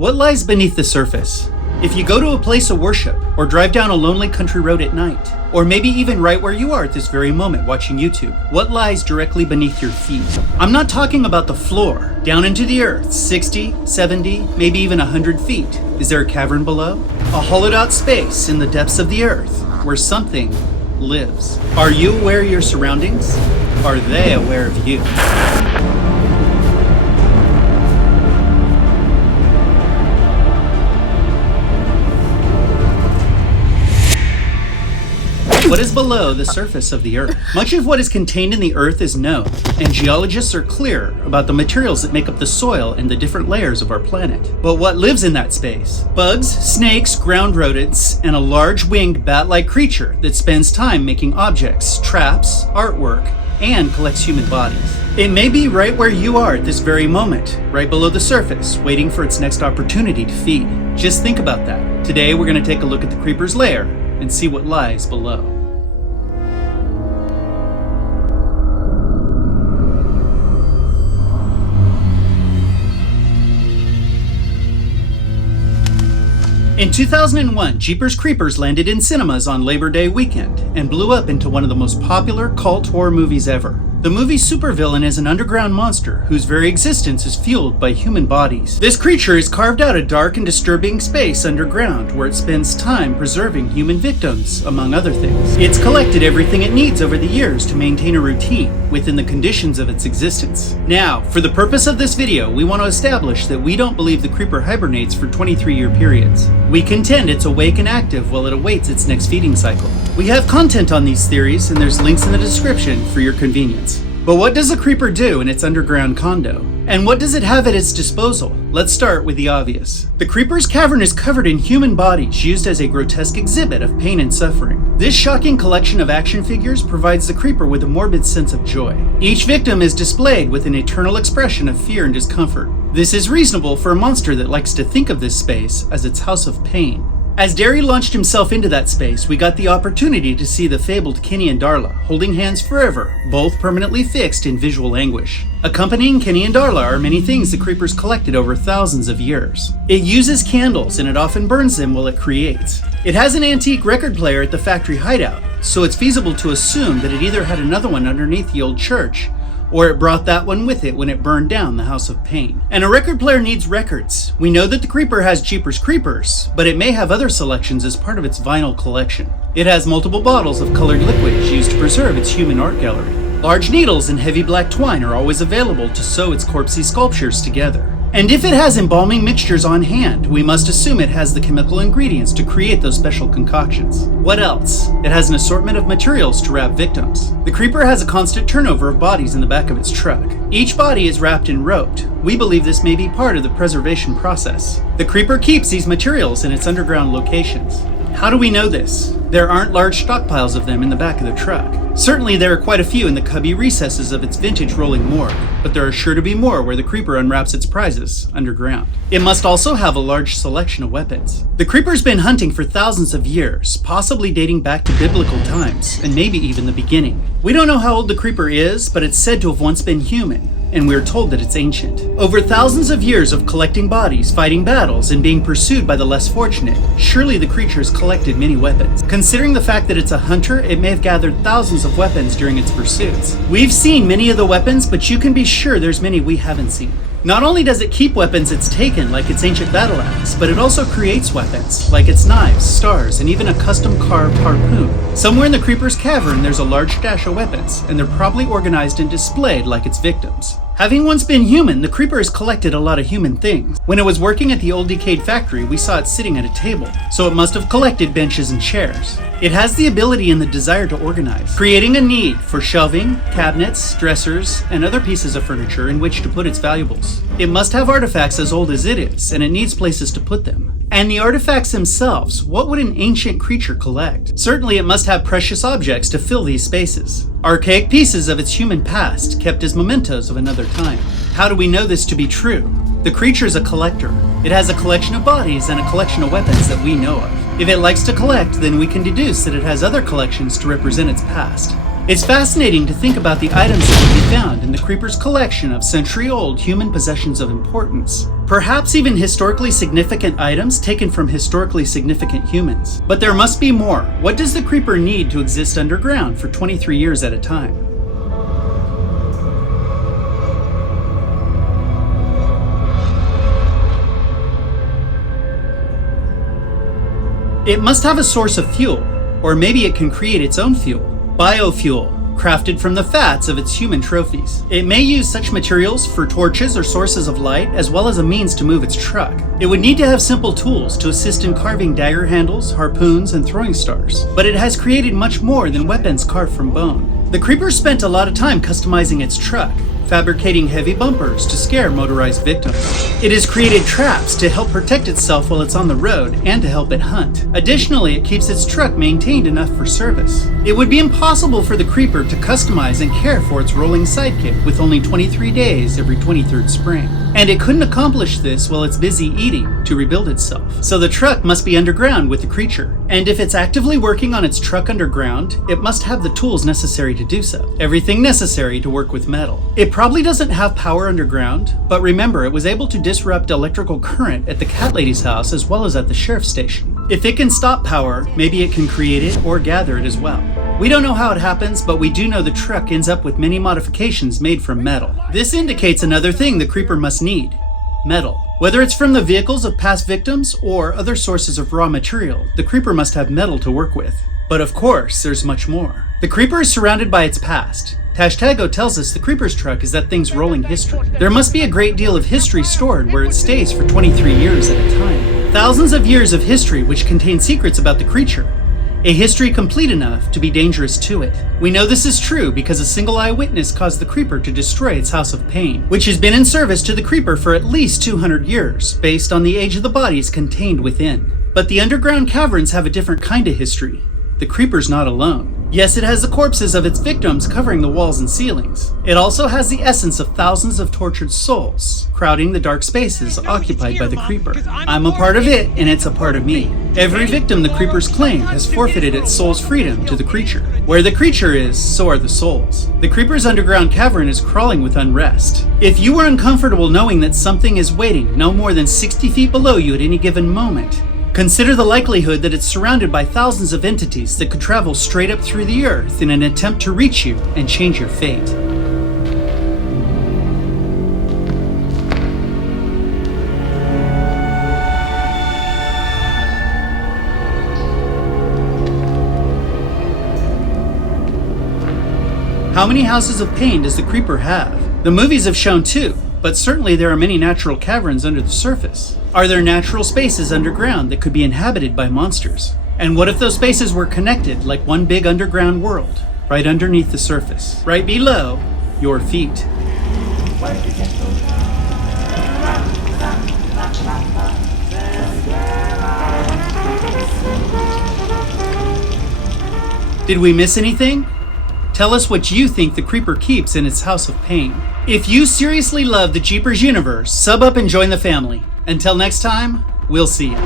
What lies beneath the surface? If you go to a place of worship, or drive down a lonely country road at night, or maybe even right where you are at this very moment watching YouTube, what lies directly beneath your feet? I'm not talking about the floor, down into the earth, 60, 70, maybe even 100 feet. Is there a cavern below? A hollowed out space in the depths of the earth, where something lives. Are you aware of your surroundings? Are they aware of you? What is below the surface of the Earth? Much of what is contained in the Earth is known, and geologists are clear about the materials that make up the soil and the different layers of our planet. But what lives in that space? Bugs, snakes, ground rodents, and a large winged bat-like creature that spends time making objects, traps, artwork, and collects human bodies. It may be right where you are at this very moment, right below the surface, waiting for its next opportunity to feed. Just think about that. Today we're going to take a look at the creeper's lair and see what lies below. In 2001, Jeepers Creepers landed in cinemas on Labor Day weekend and blew up into one of the most popular cult horror movies ever. The movie's supervillain is an underground monster whose very existence is fueled by human bodies. This creature has carved out a dark and disturbing space underground where it spends time preserving human victims, among other things. It's collected everything it needs over the years to maintain a routine within the conditions of its existence. Now, for the purpose of this video, we want to establish that we don't believe the creeper hibernates for 23-year periods. We contend it's awake and active while it awaits its next feeding cycle. We have content on these theories, and there's links in the description for your convenience. But what does a creeper do in its underground condo? And what does it have at its disposal? Let's start with the obvious. The creeper's cavern is covered in human bodies used as a grotesque exhibit of pain and suffering. This shocking collection of action figures provides the creeper with a morbid sense of joy. Each victim is displayed with an eternal expression of fear and discomfort. This is reasonable for a monster that likes to think of this space as its house of pain. As Derry launched himself into that space, we got the opportunity to see the fabled Kenny and Darla holding hands forever, both permanently fixed in visual anguish. Accompanying Kenny and Darla are many things the creepers collected over thousands of years. It uses candles and it often burns them while it creates. It has an antique record player at the factory hideout, so it's feasible to assume that it either had another one underneath the old church, or it brought that one with it when it burned down the House of Pain. And a record player needs records. We know that the creeper has Jeepers Creepers, but it may have other selections as part of its vinyl collection. It has multiple bottles of colored liquids used to preserve its human art gallery. Large needles and heavy black twine are always available to sew its corpsey sculptures together. And if it has embalming mixtures on hand, we must assume it has the chemical ingredients to create those special concoctions. What else? It has an assortment of materials to wrap victims. The creeper has a constant turnover of bodies in the back of its truck. Each body is wrapped and roped. We believe this may be part of the preservation process. The creeper keeps these materials in its underground locations. How do we know this? There aren't large stockpiles of them in the back of the truck. Certainly there are quite a few in the cubby recesses of its vintage rolling morgue, but there are sure to be more where the creeper unwraps its prizes underground. It must also have a large selection of weapons. The creeper's been hunting for thousands of years, possibly dating back to biblical times, and maybe even the beginning. We don't know how old the creeper is, but it's said to have once been human, and we're told that it's ancient. Over thousands of years of collecting bodies, fighting battles, and being pursued by the less fortunate, surely the creature's collected many weapons. Considering the fact that it's a hunter, it may have gathered thousands of weapons during its pursuits. We've seen many of the weapons, but you can be sure there's many we haven't seen. Not only does it keep weapons it's taken, like its ancient battle axe, but it also creates weapons, like its knives, stars, and even a custom-carved harpoon. Somewhere in the creeper's cavern there's a large stash of weapons, and they're probably organized and displayed like its victims. Having once been human, the creeper has collected a lot of human things. When it was working at the old decayed factory, we saw it sitting at a table, so it must have collected benches and chairs. It has the ability and the desire to organize, creating a need for shelving, cabinets, dressers, and other pieces of furniture in which to put its valuables. It must have artifacts as old as it is, and it needs places to put them. And the artifacts themselves, what would an ancient creature collect? Certainly it must have precious objects to fill these spaces. Archaic pieces of its human past, kept as mementos of another time. How do we know this to be true? The creature is a collector. It has a collection of bodies and a collection of weapons that we know of. If it likes to collect, then we can deduce that it has other collections to represent its past. It's fascinating to think about the items that can be found in the Creeper's collection of century-old human possessions of importance. Perhaps even historically significant items taken from historically significant humans. But there must be more. What does the Creeper need to exist underground for 23 years at a time? It must have a source of fuel, or maybe it can create its own fuel. Biofuel, crafted from the fats of its human trophies. It may use such materials for torches or sources of light, as well as a means to move its truck. It would need to have simple tools to assist in carving dagger handles, harpoons, and throwing stars. But it has created much more than weapons carved from bone. The Creeper spent a lot of time customizing its truck, fabricating heavy bumpers to scare motorized victims. It has created traps to help protect itself while it's on the road and to help it hunt. Additionally, it keeps its truck maintained enough for service. It would be impossible for the Creeper to customize and care for its rolling sidekick with only 23 days every 23rd spring. And it couldn't accomplish this while it's busy eating to rebuild itself. So the truck must be underground with the creature. And if it's actively working on its truck underground, it must have the tools necessary to do so. Everything necessary to work with metal. It probably doesn't have power underground, but remember, it was able to disrupt electrical current at the cat lady's house as well as at the sheriff's station. If it can stop power, maybe it can create it or gather it as well. We don't know how it happens, but we do know the truck ends up with many modifications made from metal. This indicates another thing the Creeper must need: metal. Whether it's from the vehicles of past victims or other sources of raw material, the Creeper must have metal to work with. But of course, there's much more. The Creeper is surrounded by its past. Tashtago tells us the Creeper's truck is that thing's rolling history. There must be a great deal of history stored where it stays for 23 years at a time. Thousands of years of history which contain secrets about the creature. A history complete enough to be dangerous to it. We know this is true because a single eyewitness caused the Creeper to destroy its House of Pain, which has been in service to the Creeper for at least 200 years, based on the age of the bodies contained within. But the underground caverns have a different kind of history. The Creeper's not alone. Yes, it has the corpses of its victims covering the walls and ceilings. It also has the essence of thousands of tortured souls, crowding the dark spaces occupied by the Creeper. I'm a part of it, and it's a part of me. Every victim the Creeper's claimed has forfeited its soul's freedom to the creature. Where the creature is, so are the souls. The Creeper's underground cavern is crawling with unrest. If you were uncomfortable knowing that something is waiting no more than 60 feet below you at any given moment, consider the likelihood that it's surrounded by thousands of entities that could travel straight up through the earth in an attempt to reach you and change your fate. How many houses of pain does the Creeper have? The movies have shown 2, but certainly there are many natural caverns under the surface. Are there natural spaces underground that could be inhabited by monsters? And what if those spaces were connected like one big underground world, right underneath the surface, right below your feet? Did we miss anything? Tell us what you think the Creeper keeps in its House of Pain. If you seriously love the Jeepers universe, sub up and join the family. Until next time, we'll see you.